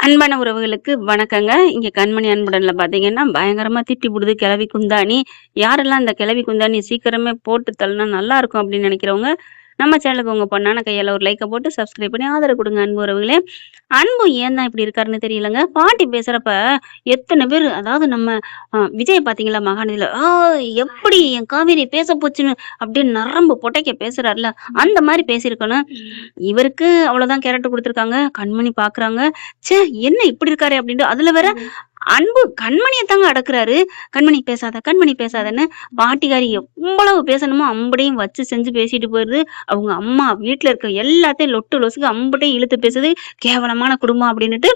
அன்பான உறவுகளுக்கு வணக்கங்க. இங்க கண்மணி அன்புடன்ல பார்த்தீங்கன்னா, பயங்கரமா திட்டிப்புடுது கிழவி குந்தாணி. யாரெல்லாம் இந்த கிழவி குந்தாணி சீக்கிரமே போட்டு தள்ளுனா நல்லாருக்கும் அப்படின்னு நெனைக்கிறவங்க, நம்ம சேனலுக்கு உங்க பொண்ணான கையால ஒரு லைக்க போட்டு சப்ஸ்கிரைப் பண்ணி ஆதரவு குடுங்க அன்பு உறவுகளே. அன்பு ஏன் தான் இப்படி இருக்காருன்னு தெரியலங்க. பாட்டி பேசுறப்ப எத்தன பேரு அதாவது நம்ம விஜய் பார்த்தீங்களா மகாநதியில, எப்படி என் காவேரி பேச போச்சுன்னு அப்படியே நரம்பு பொட்டைக்க பேசுறார்ல, அந்த மாரி பேசியிருக்கணும். இவருக்கு அவ்வளோதான் கேரக்டர் குடுத்துருக்காங்க. கண்மணி பார்க்குறாங்க. ச்சே! என்ன இப்படி இருக்காரே! அப்படின்ட்டு. அதுல வேற அன்பு கண்மணிய தாங்க அடக்குறாரு. கண்மணி பேசாத, கண்மணி பேசாதன்னு. பாட்டிக்காரி எவ்வளவு பேசணுமோ அம்புடையும் வச்சு செஞ்சு பேசிட்டு போயிருது. அவங்க அம்மா வீட்ல இருக்க எல்லாத்தையும் லொட்டு லொசுக்கு அம்புட்டையும் இழுத்து பேசுது. கேவலமான குடும்பம் அப்படின்னுட்டு.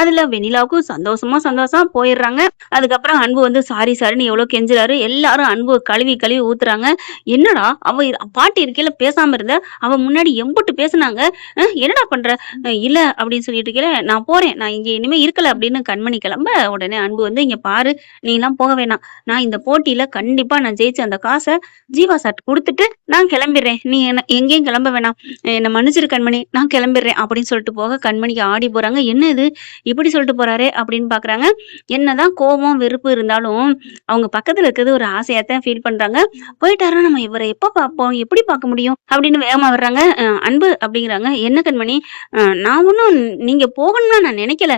அதுல வெண்ணிலாவுக்கும் சந்தோஷமா போயிடுறாங்க. அதுக்கப்புறம் அன்பு வந்து சாரி சாரின்னு எவ்வளோ கெஞ்சுறாரு. எல்லாரும் அன்பு கழுவி கழுவி ஊத்துறாங்க. என்னடா பாட்டி இருக்கையில பேசாம இருந்த, அவ முன்னாடி எம்புட்டு பேசுனாங்க. என்னடா பண்ற? இல்ல அப்படின்னு சொல்லிட்டு இருக்கேன். நான் போறேன். நான் இங்க இனிமே இருக்கல அப்படின்னு கண்மணி கிளம்ப, உடனே அன்பு வந்து இங்க பாரு, நீலாம் போக வேணாம். நான் இந்த போட்டியில கண்டிப்பா நான் ஜெயிச்சு அந்த காச ஜீவா சார்ட்ட குடுத்துட்டு நான் கிளம்பிடுறேன். நீ என்ன எங்கேயும் கிளம்ப வேணாம். என்ன மன்னிச்சிரு கண்மணி. நான் கிளம்பிடுறேன் அப்படின்னு சொல்லிட்டு போக கண்மணிக்கு ஆடி போறாங்க. என்ன இது இப்படி சொல்லிட்டு போறாரே அப்படின்னு பாக்குறாங்க. என்னதான் கோபம், வெறுப்பு இருந்தாலும் அவங்க பக்கத்துல இருக்கிறது ஒரு ஆசையாத்தான் ஃபீல் பண்றாங்க. போயிட்டாருன்னா நம்ம இவர எப்ப பார்ப்போம்? எப்படி பார்க்க முடியும்? அப்படின்னு வேகமா வர்றாங்க. அன்பு அப்படிங்கிறாங்க. என்ன கண்மணி? நான் ஒண்ணும் நீங்க போகணும்னு நான் நினைக்கல.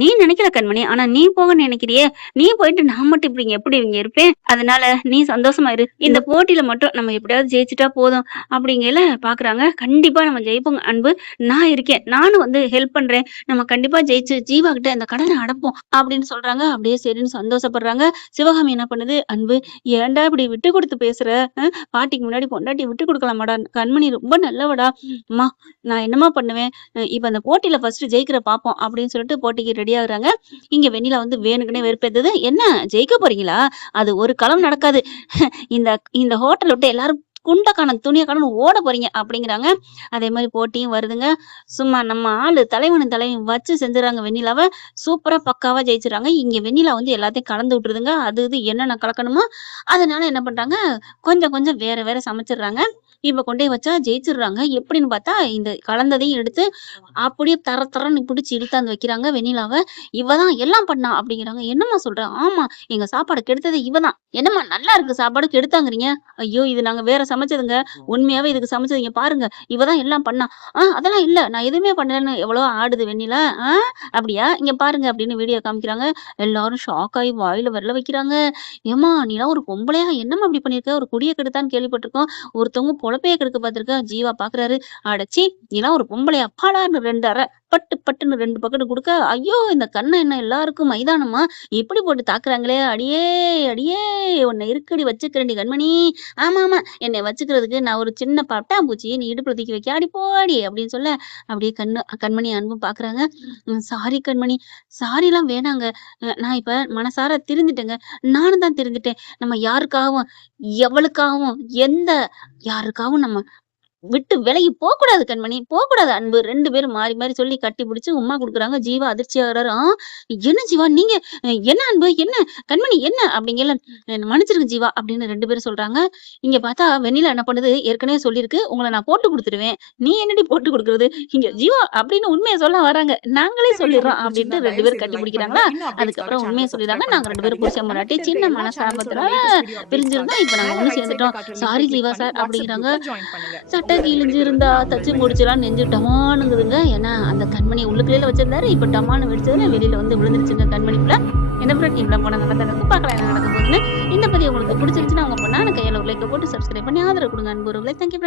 நீ நினைக்கல கண்மணி. ஆனா நீ போகன்னு நினைக்கிறியே. நீ போயிட்டு நான் மட்டும் எப்படி இங்க இருப்பேன். அதனால நீ சந்தோஷமா இரு. இந்த போட்டியில மட்டும் நம்ம எப்படியாவது ஜெயிச்சுட்டா போதும் அப்படிங்கையில பாக்குறாங்க. கண்டிப்பா நம்ம ஜெயிப்போம் அன்பு. நான் இருக்கேன். நானும் வந்து ஹெல்ப் பண்றேன். நம்ம கண்டிப்பா ஜெயிச்சு ஜீவா கிட்ட இந்த கடனை அடைப்போம் அப்படின்னு சொல்றாங்க. அப்படியே சரின்னு சந்தோஷப்படுறாங்க. சிவகாமி என்ன பண்ணுது? அன்பு ஏன்டா இப்படி விட்டு கொடுத்து பேசுற? பாட்டிக்கு முன்னாடி பொண்டாட்டி விட்டு கொடுக்கலாமாடா? கண்மணி ரொம்ப நல்லவடா. அம்மா நான் என்னம்மா பண்ணுவேன்? இப்ப அந்த போட்டியில ஃபர்ஸ்ட் ஜெயிக்கிற பாப்போம் அப்படின்னு சொல்லிட்டு போட்டிக்கு ரெடி ஆகுறாங்க. இங்க வெண்ணிலா வந்து வேணுக்குன்னே வெறுப்பேத்துது. என்ன ஜெயிக்க போறீங்களா? அது ஒரு களம் நடக்காது. இந்த இந்த ஹோட்டல் விட்டு எல்லாரும் குண்ட காணும் துணிய காணும் ஓட போறீங்க அப்படிங்கிறாங்க. அதே மாதிரி போட்டியும் வருதுங்க. சும்மா நம்ம ஆளு தலைவனும் தலைவியும் வச்சு செஞ்சுறாங்க வெண்ணிலாவ. சூப்பரா பக்காவா ஜெயிச்சுறாங்க. இங்க வெண்ணிலா வந்து எல்லாத்தையும் கலந்து விட்டுருதுங்க. அது இது என்னென்ன கலக்கணுமோ அதனால என்ன பண்றாங்க, கொஞ்சம் கொஞ்சம் வேற வேற சமைச்சிடுறாங்க. இப்ப கொண்டோய் வச்சா ஜெயிச்சுடுறாங்க. எப்படின்னு பார்த்தா, இந்த கலந்ததையும் எடுத்து அப்படியே தர தரன்னு பிடிச்சு இழுத்தாந்து வைக்கிறாங்க வெண்ணிலாவ. "இவ தான் எல்லாம் பண்ணா" அப்படிங்கிறாங்க. "என்னம்மா சொல்ற?" "ஆமா, எங்க சாப்பாட கெடுத்தது இவ தான்." "என்னம்மா நல்லா இருக்கு சாப்பாடு கெடுத்தாங்கிறீங்க?" "ஐயோ! இது நாங்க வேற சமைச்சதுங்க. உண்மையாவே இதுக்கு சமைச்சது இங்க பாருங்க. இவ தான் எல்லாம் பண்ணா." அதெல்லாம் இல்ல. நான் எதுவுமே பண்ணலன்னு" எவ்வளவோ ஆடுது வெண்ணிலா. அப்படியா? இங்க பாருங்க" அப்படின்னு வீடியோ காமிக்கிறாங்க. எல்லாரும் ஷாக் ஆயி வாயில விரல வைக்கிறாங்க. "ஏம்மா நீலாம் ஒரு பொம்பளையா? என்னம்மா இப்படி பண்ணியிருக்க? ஒரு குடிய கெடுத்தான்னு கேள்விப்பட்டுருக்கோம். ஒருத்தவங்க பொழப்பைய கெடுக்க பார்த்துருக்க." ஜீவா பார்க்குறாரு. "அடச்சீ! நீலாம் ஒரு பொம்பளையா? அப்பாடான்னு 2 அற. பட்டு பட்டுன்னு 2 பக்கெட்டு குடுக்க, ஐயோ! இந்த கண்ண என்ன எல்லாருக்கும் மைதானமா? இப்படி போட்டு தாக்குறாங்களே! அடியே! அடியே! உன்ன இருக்கடி வச்சுக்கிறேன்டி கண்மணி. ஆமாமா, என்னைய வச்சுக்கிறதுக்கு நான் ஒரு சின்ன பட்டாம்பூச்சிய நீ இடுப்புல தூக்கி வைக்க. அடி போடி!" அப்படின்னு சொல்ல, அப்படியே கண்மணி அன்பும் பார்க்குறாங்க. சாரி கண்மணி. சாரிலாம் வேணாங்க. நான் இப்ப மனசார திருந்திட்டேங்க. நானும் தான் திருந்துட்டேன். நம்ம யாருக்காகவும், எவளுக்காகவும், யாருக்காகவும் நம்ம விட்டு விலகி போக்கூடாது கண்மணி. போக்கூடாது அன்பு. 2 பேரும் மாறி, மாறி சொல்லி கட்டி பிடிச்சு உம்மா குடுக்குறாங்க. ஜீவா அதிர்ச்சியாகுறாரு. என்ன ஜீவா நீங்க? என்ன அன்பு? என்ன? கண்மணி என்ன?" அப்படிங்கையில, "என்ன மன்னிச்சிருங்க ஜீவா" அப்படின்னு 2 பேரும் சொல்றாங்க. இங்க பார்த்தா வெண்ணிலா என்ன பண்ணுது, ஏற்கனவே சொல்லியிருக்கு, "உங்கள நான் போட்டு குடுத்துருவேன். நீ என்னடி போட்டு குடுக்குறது?" இங்க ஜீவா அப்படின்னு உண்மைய சொல்ல வராங்க. "நாங்களே இந்த வீடியோ சொல்லிர்றோம்" உங்களுக்கு அப்படின்ட்டு பிடிச்சிருந்தா 2 தயவு பேரும் செய்து கட்டி லைக் பண்ணுங்க. பிடிக்கிறாங்களா? இன்னும் அப்டேட்ஸ்க்காக அதுக்கப்புறம் உண்மைய சேனல சொல்லிர்றாங்க. சப்ஸ்கிரைப் பண்ண "நாங்க 2 பேரும் மறக்காதீங்க. புருஷன் பொண்டாட்டி. நம்மகிட்ட இருக்க சின்ன எல்லா சேனல்ஸோட மனஸ்தாபத்துல லேட்டஸ்ட் வீடியோ பிரிஞ்சிருந்தோம். அப்டேட்ஸ்க்காக இப்ப நாங்க மேல ஒண்ணு ரைட் சைடுல சேர்ந்துட்டோம். காட்டுற லிங்க சாரி கிளிக் ஜீவா பண்ணி சார்" வாட்ஸ்அப் அப்படிங்கிறாங்க. குரூப்ல ஜாயின் பண்ணுங்க. சட்டை உங்களிடம் கிழிஞ்சிருந்தா விடைபெறுவது நான் தச்சு உங்கள் மைனா. முடிச்சுலாம் நெஞ்சு டமானுங்குதுங்க. ஏன்னா, அந்த கண்மணிய உள்ளுக்குள்ளேல வச்சிருந்தாரு. இப்ப டமான்னு வெடிச்சதுல வெளியில வந்து விழுந்துருச்சுங்க கண்மணிக்குள்ள. என்ன ப்ரோ டீம்ல போனா நல்லா தான் இருக்கும். பார்க்கலாம் என்ன நடக்க போகுதுன்னு. இந்த பதிவு உங்களுக்கு பிடிச்சிருந்துச்சுன்னா, உங்க பொண்ணான கையால ஒரு லைக்க போட்டு சப்ஸ்கிரைப் பண்ணி ஆதரவு குடுங்க அன்பு உறவுகளே. Thank you.